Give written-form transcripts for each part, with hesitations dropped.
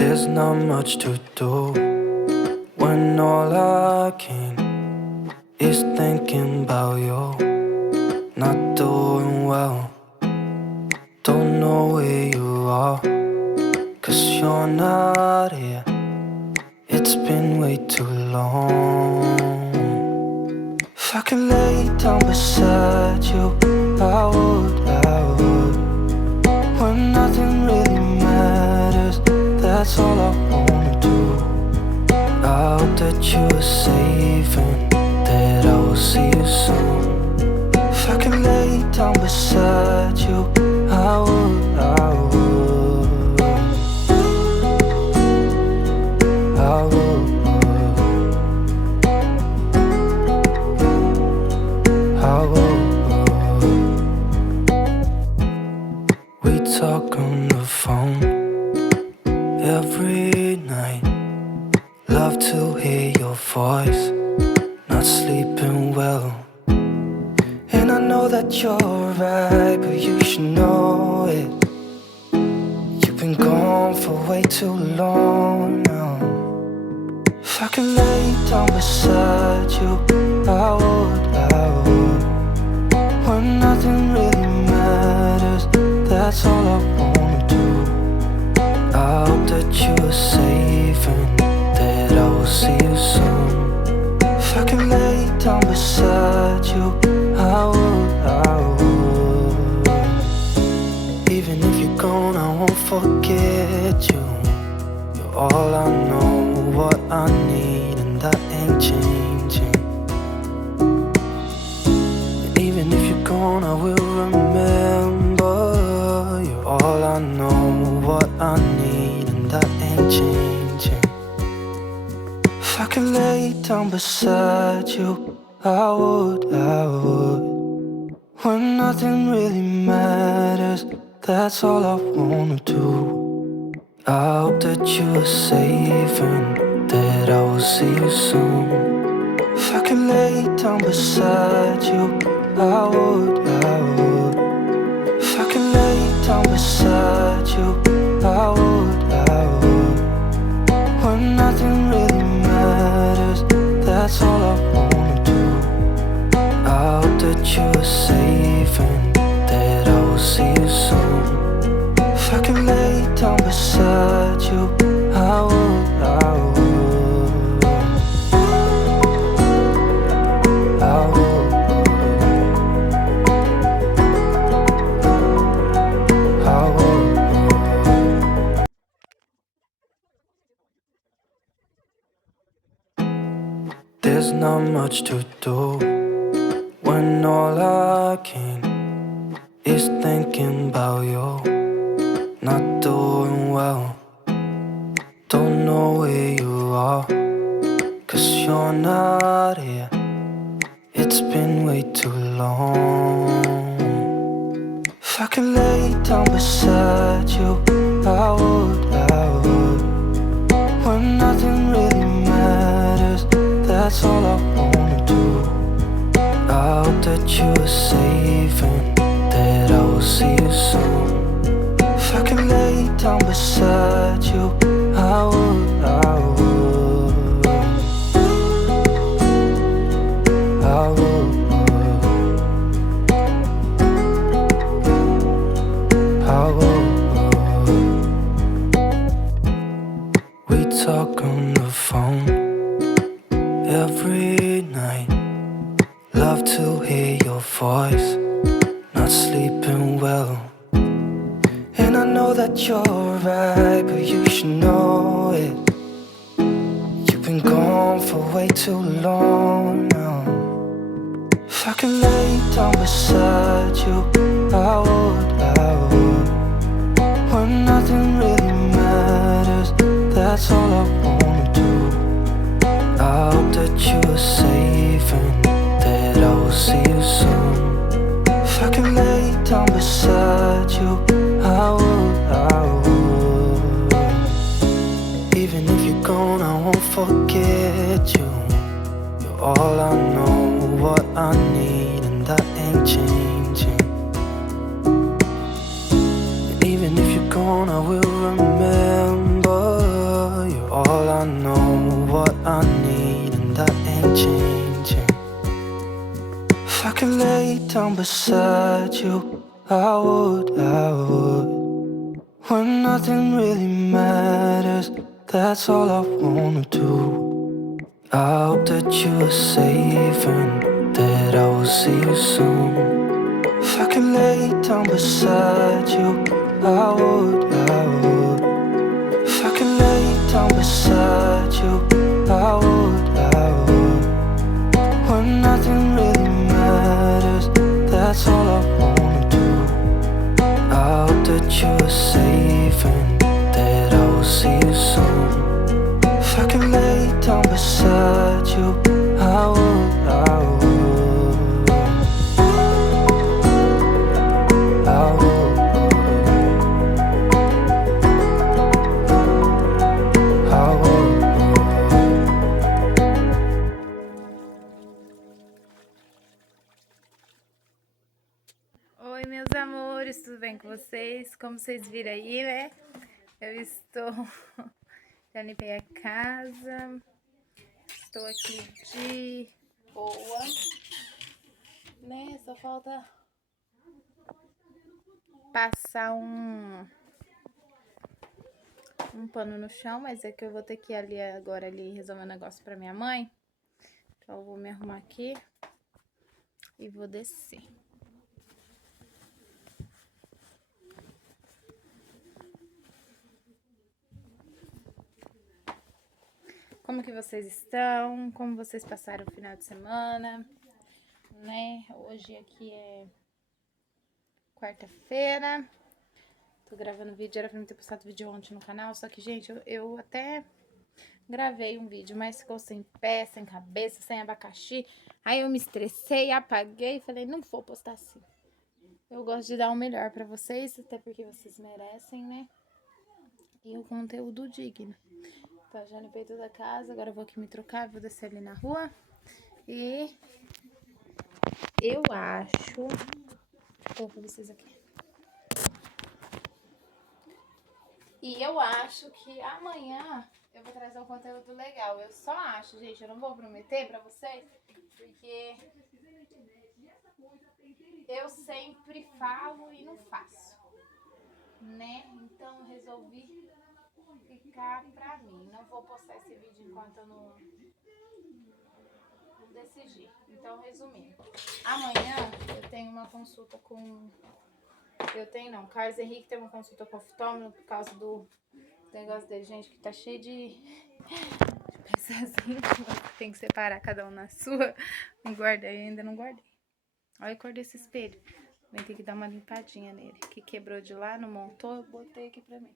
There's not much to do when all I can is thinking about you. Not doing well, don't know where you are, 'cause you're not here. It's been way too long. If I could lay down beside you, I would. When nothing really matters, that's all I wanna do. I hope that you are safe and that I will see you soon. If I could lay down beside you, I would. I would. We talk on the phone every night. Love to hear your voice. Not sleeping well, and I know that you're right, but you should know it. You've been gone for way too long now. If I could lay down beside you, I would. When nothing really matters, that's all I wanna do. I hope that you are safe and that I will see you soon. If I could lay down beside you, I would. Even if you're gone, I won't forget you. You're all I know, what I need, and that ain't changing. And even if you're gone, I will remember. You're all I know, what I need, and that ain't changing. If I could lay down beside you, I would. When nothing really matters, that's all I wanna do. I hope that you are safe and that I will see you soon. If I could lay down beside you, I would. If I could lay down beside you, I would. When nothing really matters, that's all I wanna do. I hope that you are safe and that I will see you soon. If I could lay down beside you, I would. I would. There's not much to do when all I can is thinking about you. Not doing well, don't know where you are, 'cause you're not here. It's been way too long. If I could lay down beside you, I would. When nothing really matters, that's all I wanna do. I hope that you are safe and that I will see you soon. If I could lay down beside you, I would. We talk on the phone every night. Love to hear your voice. Not sleeping well, and I know that you're right, but you should know it. You've been gone for way too long now. If I could lay down beside you, I would. When nothing really matters, that's all I wanna do. I hope that you are safe and that I will see you soon. If I could lay down beside you, I would. Even if you're gone, I won't forget you. You're all I know, what I need, and that ain't changing. And even if you're gone, I will remember. beside you, I would. When nothing really matters, that's all I wanna do. I hope that you are safe and that I will see you soon. If I could lay down beside you, I would. If I could lay down beside you, I would. When nothing really matters, that's all I wanna do. I hope that you are safe and that I will see you soon. If I could lay down beside you, I would. I would. I would. I would. Oi, meus amores, tudo bem com vocês? Como vocês viram aí, né? Eu estou... Já limpei a casa. Estou aqui de boa, né? Só falta passar um pano no chão, mas é que eu vou ter que ir ali agora resolver um negócio pra minha mãe. Então eu vou me arrumar aqui e vou descer. Como que vocês estão? Como vocês passaram o final de semana, né? Hoje aqui é quarta-feira. Tô gravando vídeo, era pra mim ter postado vídeo ontem no canal, só que, gente, eu até gravei um vídeo, mas ficou sem pé, sem cabeça, sem abacaxi. Aí eu me estressei, apaguei e falei, não vou postar assim. Eu gosto de dar o melhor pra vocês, até porque vocês merecem, né? E o conteúdo digno. Então, já limpei toda a casa, agora eu vou aqui me trocar, vou descer ali na rua. E eu acho... Vou pôr pra vocês aqui. E eu acho que amanhã eu vou trazer um conteúdo legal. Eu só acho, gente, eu não vou prometer pra vocês, porque eu sempre falo e não faço, né? Então eu resolvi ficar pra mim. Não vou postar esse vídeo enquanto eu não decidir. Então, resumindo, amanhã eu tenho uma consulta com... Carlos Henrique tem uma consulta com o oftalmo por causa do negócio dele, gente, que tá cheio de peças assim, tem que separar cada um na sua. Não guardei, ainda não guardei. Olha a cor desse espelho. Vai ter que dar uma limpadinha nele, que quebrou de lá, não montou, eu botei aqui pra mim.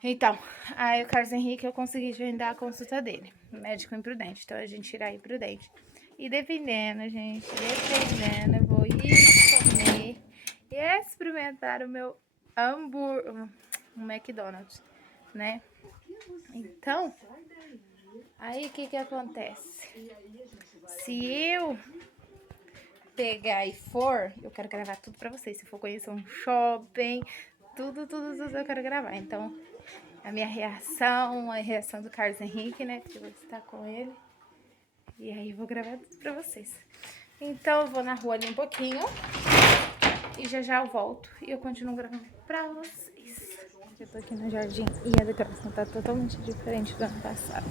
Então, aí o Carlos Henrique eu consegui agendar a consulta dele, médico imprudente, então a gente irá imprudente. E dependendo, gente, eu vou ir comer e experimentar o meu hambúrguer, um McDonald's, né? Então, aí o que acontece? Se eu pegar e for, eu quero gravar tudo pra vocês. Se for conhecer um shopping, tudo eu quero gravar. Então, a minha reação, a reação do Carlos Henrique, né? Porque eu vou estar com ele. E aí eu vou gravar tudo pra vocês. Então, eu vou na rua ali um pouquinho. E já eu volto. E eu continuo gravando pra vocês. Eu tô aqui no jardim e a decoração tá totalmente diferente do ano passado.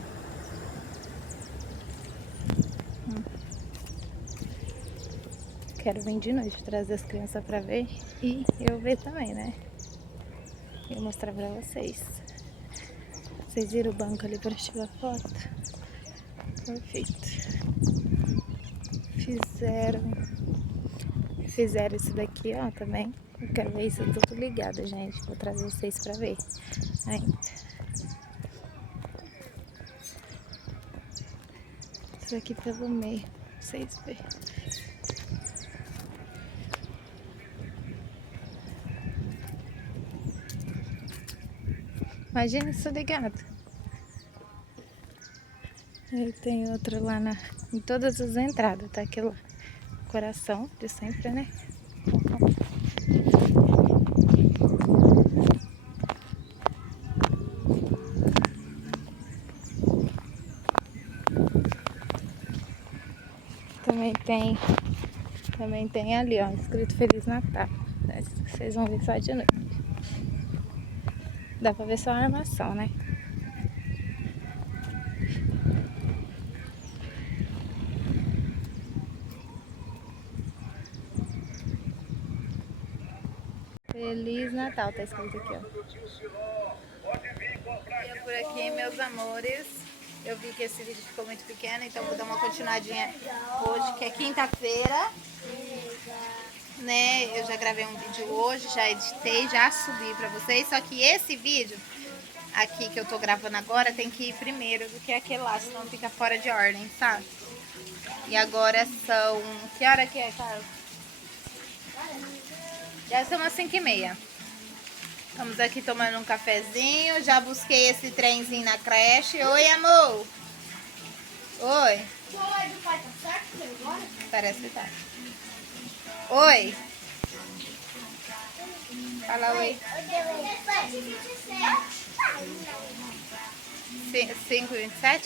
Quero vir de noite, trazer as crianças pra ver. E eu ver também, né? E mostrar pra vocês. Vocês viram o banco ali para tirar foto? Perfeito. Fizeram isso daqui, ó, também. Eu quero ver isso tudo ligado, gente. Vou trazer vocês pra ver ainda. Isso aqui pelo meio, pra vocês verem. Imagina isso ligado. Aí tem outro lá em todas as entradas, tá? Aquele coração de sempre, né? Também tem Também tem ali, ó, escrito Feliz Natal. Vocês vão ver só de noite. Dá pra ver só a armação, né? Feliz Natal, tá escrito aqui, ó. E por aqui, meus amores. Eu vi que esse vídeo ficou muito pequeno, então vou dar uma continuadinha hoje, que é quinta-feira. Né? Eu já gravei um vídeo hoje, já editei, já subi pra vocês. Só que esse vídeo aqui que eu tô gravando agora tem que ir primeiro do que aquele lá, senão fica fora de ordem, sabe? E agora são... Que hora que é, Carlos? Já são umas 5h30. Estamos aqui tomando um cafezinho. Já busquei esse trenzinho na creche. Oi, amor. Oi. O horário do pai tá certo agora? Parece que tá. Oi. Fala oi. 5h27?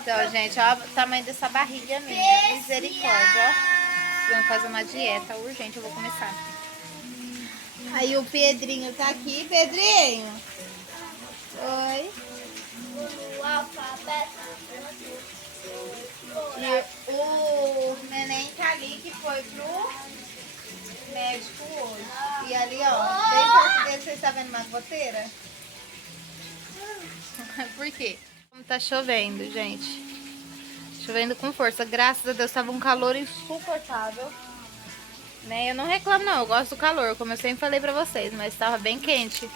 Então, gente, ó o tamanho dessa barriga minha. Misericórdia, ó. Vamos fazer uma dieta urgente, eu vou começar. Aí o Pedrinho tá aqui. Pedrinho. Oi. E o neném tá ali que foi pro médico hoje. E ali, ó, bem perto dele, vocês estão vendo uma goteira? Por quê? Como tá chovendo, gente. Chovendo com força. Graças a Deus, tava um calor insuportável. Né? Eu não reclamo não, eu gosto do calor, como eu sempre falei pra vocês, mas tava bem quente.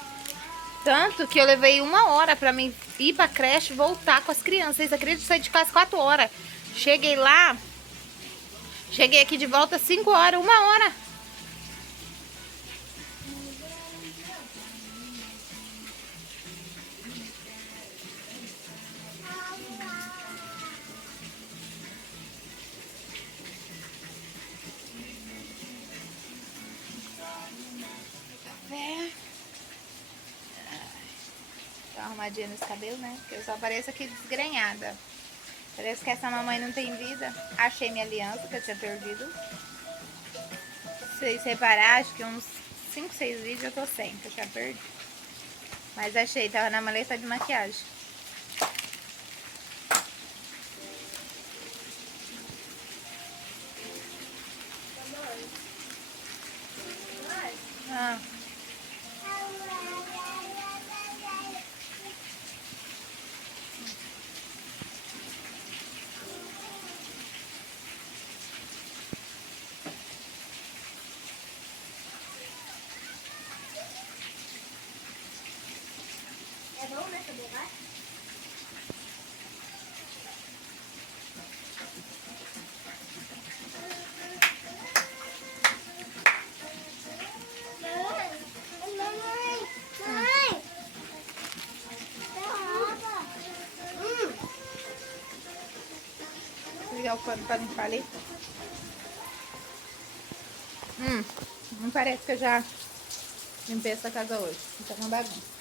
Tanto que eu levei 1 hora pra mim ir pra creche e voltar com as crianças. Vocês acreditam? Eu saí de casa 4 horas. Cheguei lá, cheguei aqui de volta 5 horas, 1 hora. Tô arrumadinha nesse cabelo, né? Porque eu só pareço aqui desgrenhada. Parece que essa mamãe não tem vida. Achei minha aliança que eu tinha perdido. Se vocês reparar, acho que uns 5, 6 vídeos eu tô sem, que eu já perdi. Mas achei, tava na maleta de maquiagem. Ah. É bom nessa borracha? Ligar o pano pra limpar ali. Não parece que eu já limpei essa casa hoje. Tá uma bagunça.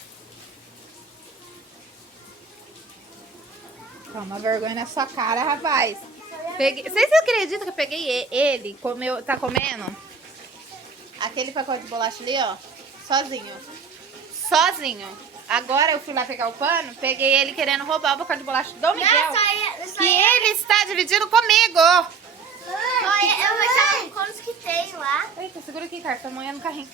Toma vergonha na sua cara, rapaz. Peguei... Vocês acreditam que eu peguei ele, comeu, tá comendo? Aquele pacote de bolacha ali, ó. Sozinho. Sozinho. Agora eu fui lá pegar o pano, peguei ele querendo roubar o pacote de bolacha do Miguel. Que ele está dividindo comigo. Eu vou saber quantos que tem lá. Eita, segura aqui, cara. Tá moendo o carrinho.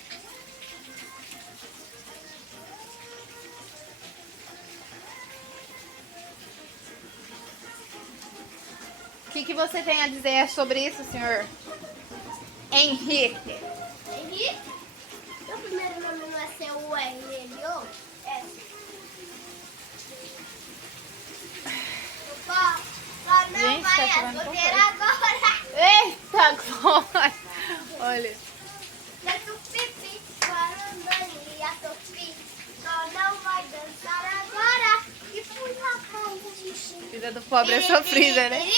O que você tem a dizer sobre isso, senhor Henrique? Henrique? Seu primeiro nome não é seu Henrique? É. Só não Gente, vai tá chovendo com escolher força. agora. Eita, glória! Olha. Na tupipi, guarandani, a tupi. Só não vai dançar agora. E fui na casa de Chico. Vida do pobre é sofrida, né?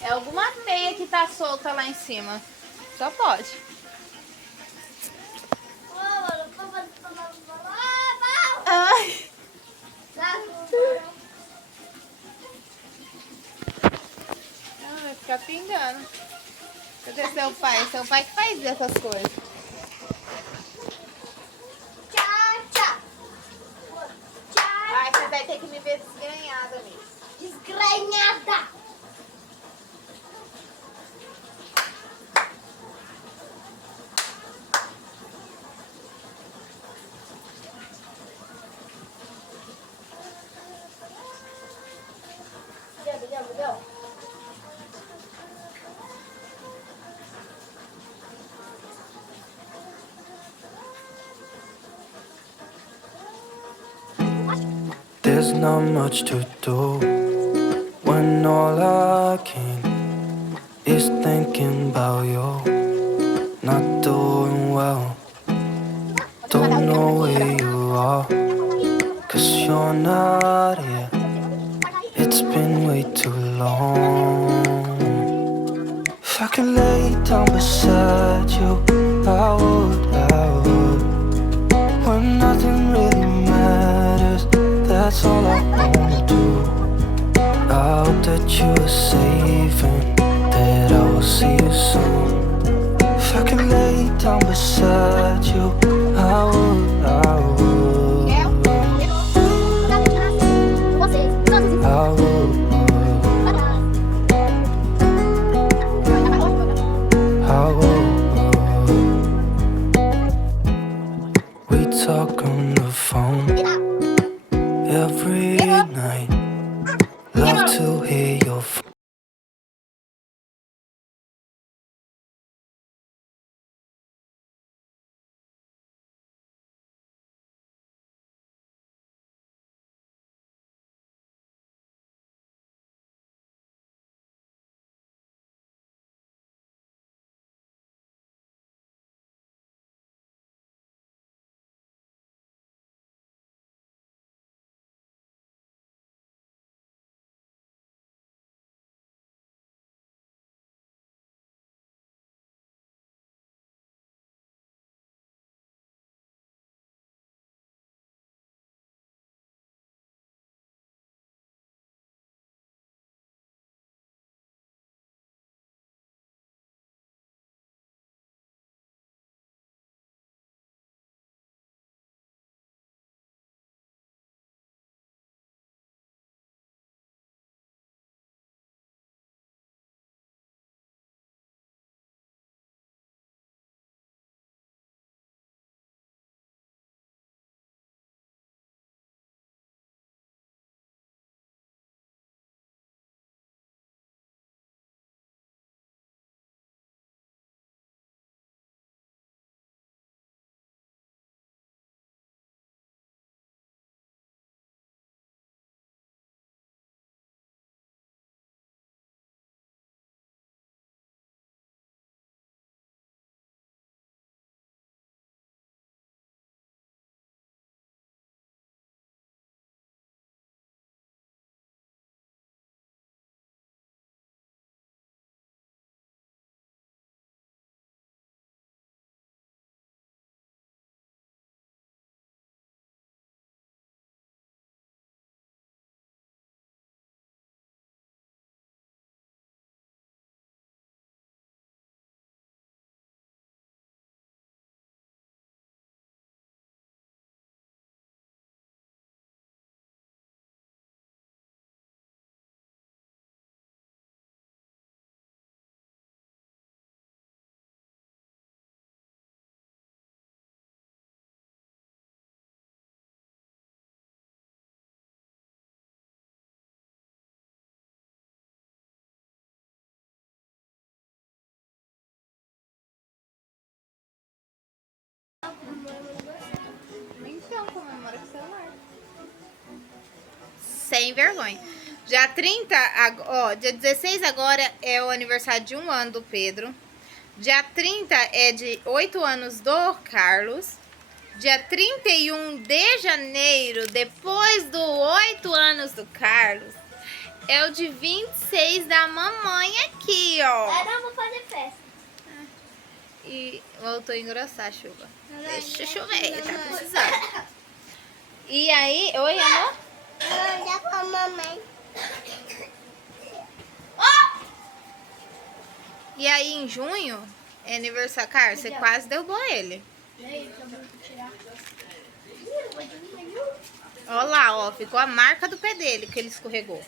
É alguma teia que tá solta lá em cima. Só pode. Ai. Ah, vai ficar pingando. Cadê seu pai? Seu pai que faz essas coisas. Tchau, tchau. Tchau. Ai, você vai ter que me ver desgrenhada mesmo. Desgrenhada. Deu. There's not much to do when all I can is thinking about you. Not doing well, don't know where you are, 'cause you're not here. It's been way too long. If I could lay down beside you, I would. When nothing really matters, that's all I wanna do. I hope that you are safe and that I will see you soon. If I could lay down beside you, I would. I would. We talk on the phone every night. Love to hear your voice. Então, comemora com o celular. Sem vergonha. Dia 30, dia 16 agora é o aniversário de 1 ano do Pedro. Dia 30 é de 8 anos do Carlos. Dia 31 de janeiro, depois do 8 anos do Carlos, é o de 26 da mamãe aqui, ó. Eu não vou fazer festa. E voltou a engrossar a chuva. Deixa chover, tá precisando. E aí, oi, amor? Manda com a mamãe. E aí, em junho, é aniversário. Cara, você quase derrubou ele. Olha lá, ó. Ficou a marca do pé dele que ele escorregou.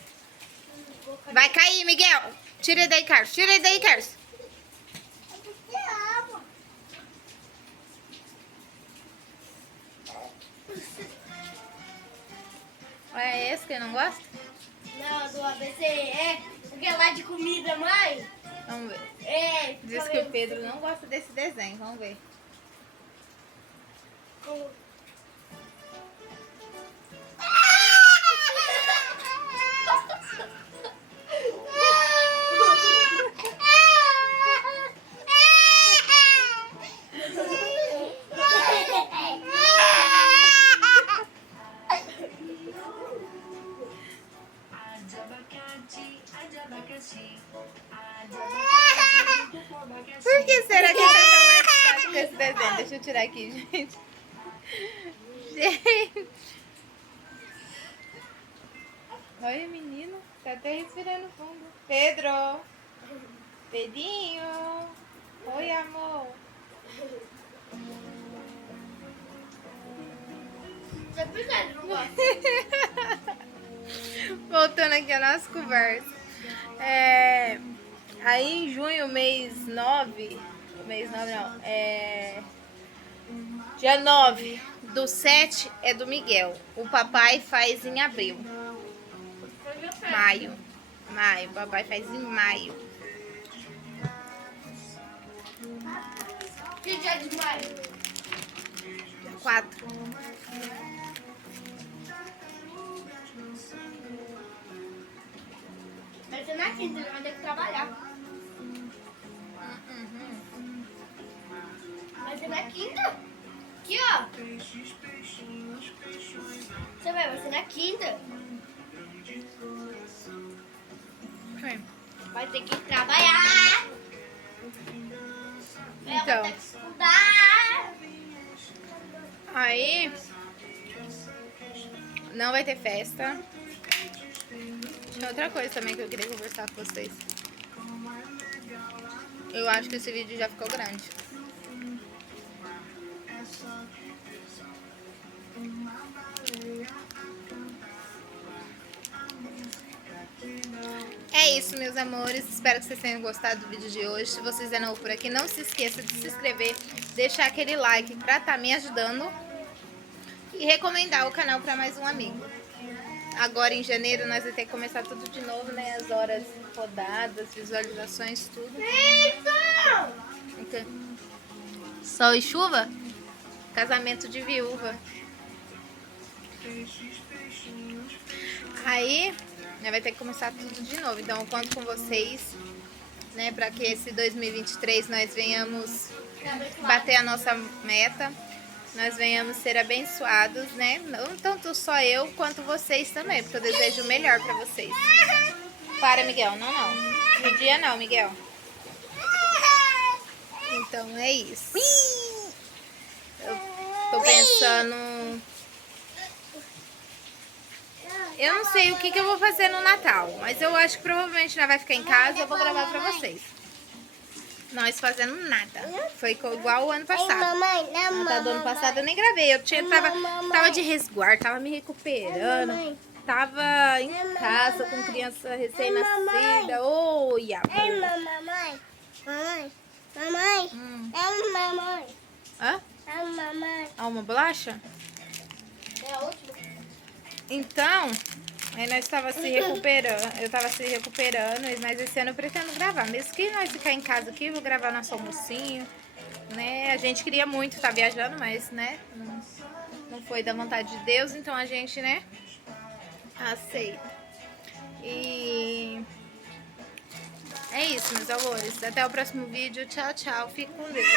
Vai cair, Miguel. Tira ele daí, Carlos. Tira ele daí, Carlos. É esse que eu não gosto? Não, do ABC é aquela de comida, mãe. Vamos ver. É. Diz que o Pedro não gosta desse desenho. Vamos ver. Por que será que ele tá mais com esse desenho? Deixa eu tirar aqui, gente. Gente. Olha, menino. Tá até respirando fundo. Pedro. Pedrinho. Oi, amor. Voltando aqui a nossa conversa. Aí em junho, mês 9. Mês 9 não. Dia 9 do 7 é do Miguel. O papai faz em abril. Maio. O papai faz em maio. Que dia de maio? Dia 4. Vai ser na quinta, ele vai ter que trabalhar. Vai ser na quinta? Aqui, ó. Você vai ser na quinta. Vai ter que trabalhar. Então. Vai ter que estudar. Aí não vai ter festa. Tinha outra coisa também que eu queria conversar com vocês. Eu acho que esse vídeo já ficou grande. É isso, meus amores. Espero que vocês tenham gostado do vídeo de hoje. Se vocês é novo por aqui, não se esqueça de se inscrever, deixar aquele like pra estar me ajudando e recomendar o canal para mais um amigo. Agora em janeiro nós vamos ter que começar tudo de novo, né? As horas rodadas, visualizações, tudo. Okay. Sol e chuva? Casamento de viúva. Aí, né, vai ter que começar tudo de novo. Então eu conto com vocês, né? Para que esse 2023 nós venhamos bater a nossa meta. Nós venhamos ser abençoados, né? Não tanto só eu, quanto vocês também, porque eu desejo o melhor pra vocês. Para, Miguel. Não. No dia não, Miguel. Então, é isso. Eu tô pensando... Eu não sei o que eu vou fazer no Natal, mas eu acho que provavelmente nós vai ficar em casa e eu vou gravar pra vocês. Nós fazendo nada. Foi igual o ano passado. Natal do ano passado eu nem gravei. Eu tava de resguardo, tava me recuperando. Tava em casa com criança recém-nascida. Oi, Mamãe. Hã? Ah, uma bolacha? É a última. Então, aí nós tava se recuperando. Eu tava se recuperando, mas esse ano eu pretendo gravar. Mesmo que nós ficar em casa aqui, eu vou gravar nosso almocinho, né? A gente queria muito estar viajando, mas, né? Não foi da vontade de Deus, então a gente, né? Aceita. E é isso, meus amores. Até o próximo vídeo. Tchau, tchau. Fique com Deus.